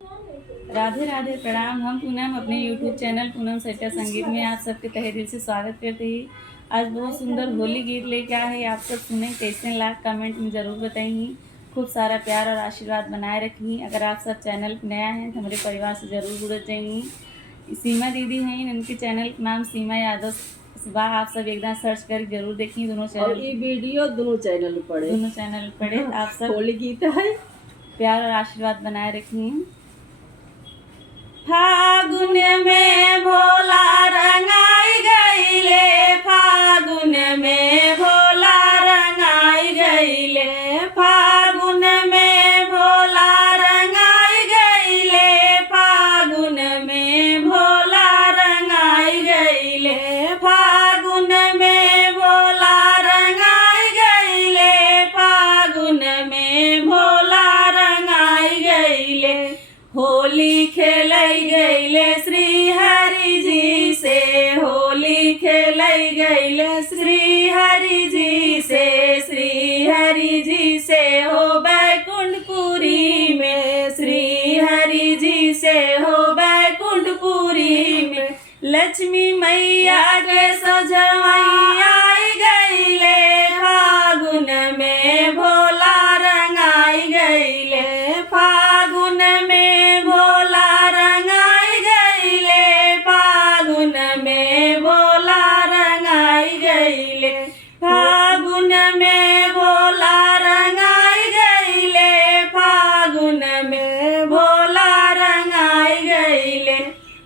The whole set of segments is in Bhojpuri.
राधे राधे प्रणाम। हम पूनम अपने YouTube चैनल पूनम सच्चा संगीत में आप सबके तहे दिल से स्वागत करते ही आज बहुत सुंदर होली गीत लेके आए हैं। आप सब सुने कैसे लाख कमेंट में ज़रूर बताएंगी। खूब सारा प्यार और आशीर्वाद बनाए रखी। अगर आप सब चैनल पर नया हैं तो हमारे परिवार से ज़रूर जुड़ जाएंगी। सीमा दीदी हैं, उनके चैनल का नाम सीमा यादव सुबह। आप सब एकदम सर्च कर जरूर देखिए। दोनों चैनल ये वीडियो दोनों चैनल पढ़े। आप सब होली गीत है, प्यार और आशीर्वाद बनाए रखिए। फागुन में भोला रंगाई गईले, फागुन में भोला रंगाई गईले, फागुन में भोला रंगाई गईले, फागुन में भोला रंगाई गईले, फागुन में भोला रंगाई गईले, फागुन में भोला रंगाई गईले। होली खेलई गईले श्री हरि जी से, होली खेलई गईले श्री हरि जी से, श्री हरि जी से हो बैकुंठपुरी में, श्री हरि जी से हो बैकुंठपुरी में। लक्ष्मी मैया के सजवैया गईले, फागुन में भोला रंगाई गईले, फागुन में भोला रंगाई गईले, फागुन में भोला रंगाई गईले, फागुन में भोला रंगाई गईले, फागुन में भोला रंगाई गईले।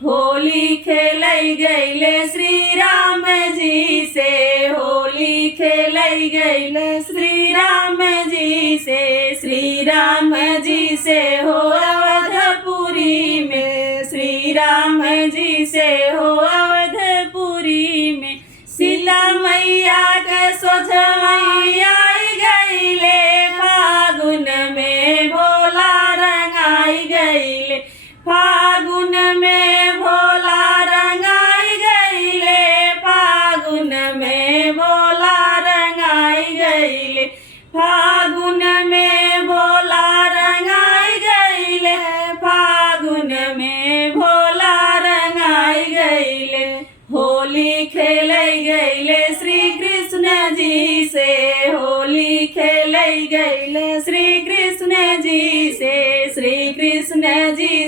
होली खेलई गईले श्री राम जी से, होली खेलई गईले श्री राम जी से, श्री राम जी से हो अवधपुरी में, श्री राम जी से हो अवधपुरी में। सीता मैया के सोझवैया गईले, फागुन में भोला रंगाई गईले, फागुन में भोला रंगाई गईले, फागुन में भोला रंगाई गईले, फागुन में भोला रंगाई गईले, फागुन में भोला रंगाई गईले। होली खेलई गईले श्री कृष्ण जी से, होली खेलई गईले श्री कृष्ण जी से, श्री कृष्ण जी